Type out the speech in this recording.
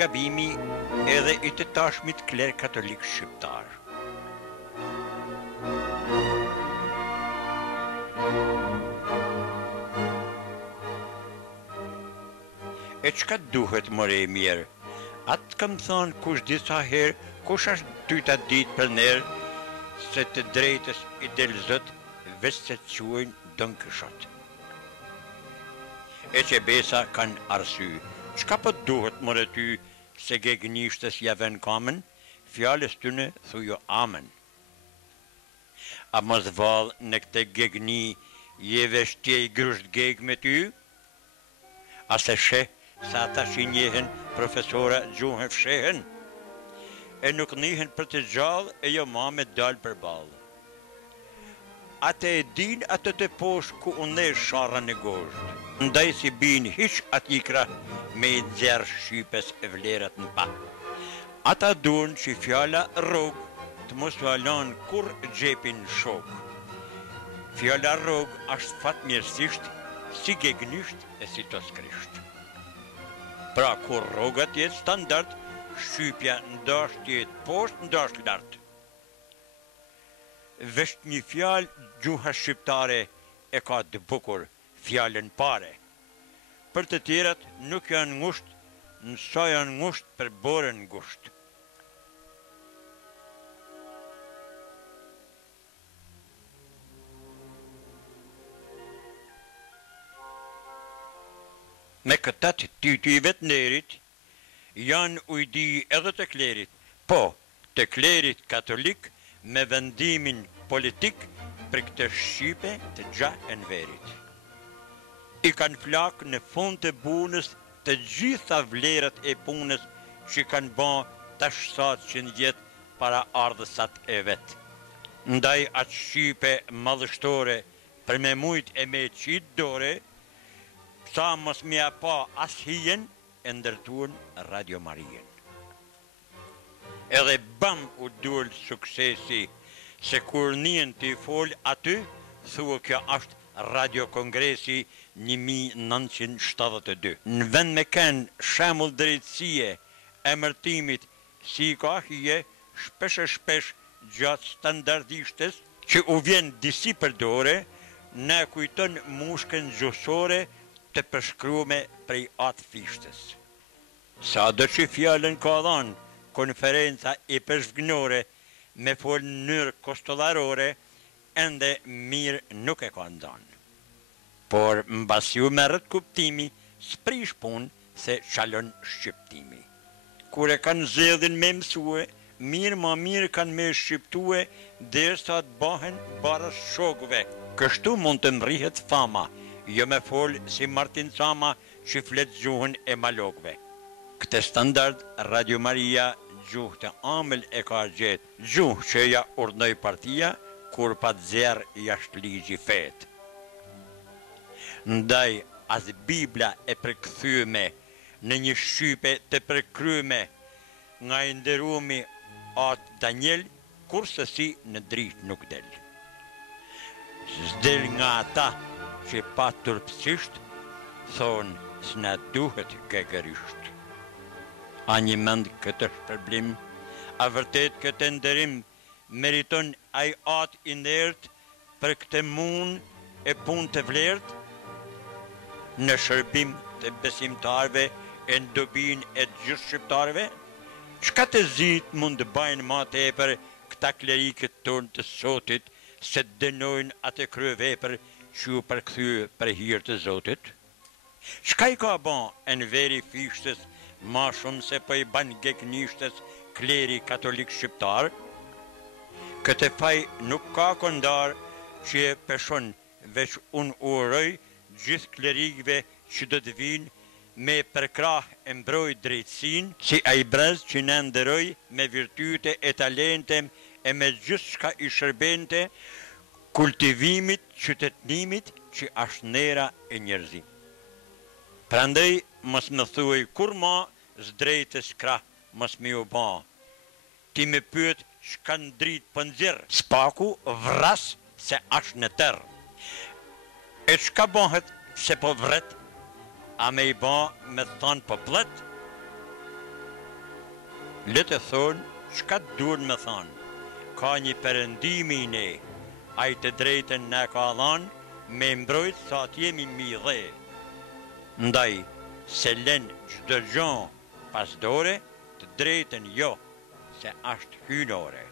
gabimi edhe i të tashmit kler katolik shqiptar. E qka duhet more e mirë? Atë kam thonë kush disa herë, kush është tyta ditë për nerë, se të drejtës i del Zot veç se quajnë Don Kishot. E që besa kanë arsy. Qka po duhet more ty se gegnishtës javen kamen, fjales tyne thujo amen. A mos val në këte gegni jeve shtje i grusht geg me ty? A se sheh sa ata që njehen profesora gjuhën fshehen, e nuk nihen për të gjallë e jo ma me dalë për balë. Ate e din atë të posh ku unë e shara në gosht, ndaj si bin hiq atikra me i dzerë shqipes e vlerat në pa. Ata duen që fjala rrog të mos të alan kur gjepin shok. Fjala rrog ashtë fat mirësisht si gegnisht e si të skrisht. Pra kur rrogat jetë standard, shqypja ndasht jetë poshtë, ndasht lartë. Vesht një fjalë gjuha shqiptare e ka të bukur, fjalën pare. Për të tjerat nuk janë ngusht, nësa janë ngusht për borën ngusht. Me këtat tytyve të nerit, janë ujdi edhe të klerit, po të klerit katolik me vendimin politik për këtë Shqipe të gja e në verit. I kanë flak në fund të bunës të gjitha vlerat e punës që kanë ba të shsat që në jetë para ardhësat e vetë. Ndaj atë Shqipe madhështore për me mujt e me qitë dore, sa mos mja pa as hijen e ndërtuan Radio Marien. Edhe bam u dull suksesi, se kur njën t'i fol aty, thua kjo është Radio Kongresi 1972. Në vend me kënë shemull drejtësie e mërtimit si ka hije, shpesh gjatë standardishtes, që u vjen disi për dore, ne kujton mushkën gjusore të përshkrume prej atë fishtës. Sa do që fjallën ka dhanë, konferenca i përshvgnore me folë në nërë kostolarore, ende mirë nuk e ka ndanë. Por mbasi u merët kuptimi, s'prish punë se qalon shqiptimi. Kure kanë zedhin me mësue, mirë ma mirë kanë me shqiptue, derisa të bahen barës shokve. Kështu mund të mrihet fama, jo me folë si Martin Sama që fletë gjuhën e malokve. Këtë standard, Radio Maria gjuhë të amël e ka gjetë, gjuhë që ja urdhënoi partia, kur pa të zerë jashtë ligji fetë. Ndaj, as Bibla e përkthyme në një Shqipe të përkryme nga i nderumi atë Daniel, kurse si në dritë nuk del. S'del nga ata që pa turpsisht, thonë s'na duhet gegërisht. A një mend këtë shpërblim, a vërtet këtë nderim meriton ai atë i ndert për këtë mund e pun të vlert, në shërbim të besimtarve e në dobin e gjithë shqiptarve? Qka të zit mund të bajnë ma tepër këta klerikët tonë të sotit se të dënojnë atë kryevepër që u përkthy për hir të Zotit? Qka i ka ban e në veri fishtës ma shumë se për i ban gegnishtës kleri katolik shqiptar? Këtë faj nuk ka kondar që e peshon, veç unë uroj gjithë klerikve që do të vinë me përkrah e mbroj drejtsin, si a i brez që në ndëroj me virtyte e talente e me gjithë shka i shërbente, kultivimit, qytetnimit që është nera e njerëzim. Prandaj, mos më thuaj kur ma zdrejtës krah mos më u ba. Ti me pyet çka në dritë për nxirr, spaku vras se është në tërë. E çka bëhet se po vret, a me i ba me thonë po plet? Le të thonë, çka duhet me thonë. Ka një perëndimi i ne, ai të drejtën na ka dhënë, me mbrojt sa të jemi midhe. Ndaj, se lën çdo gjë pas dore, të drejtën jo, se është hynore.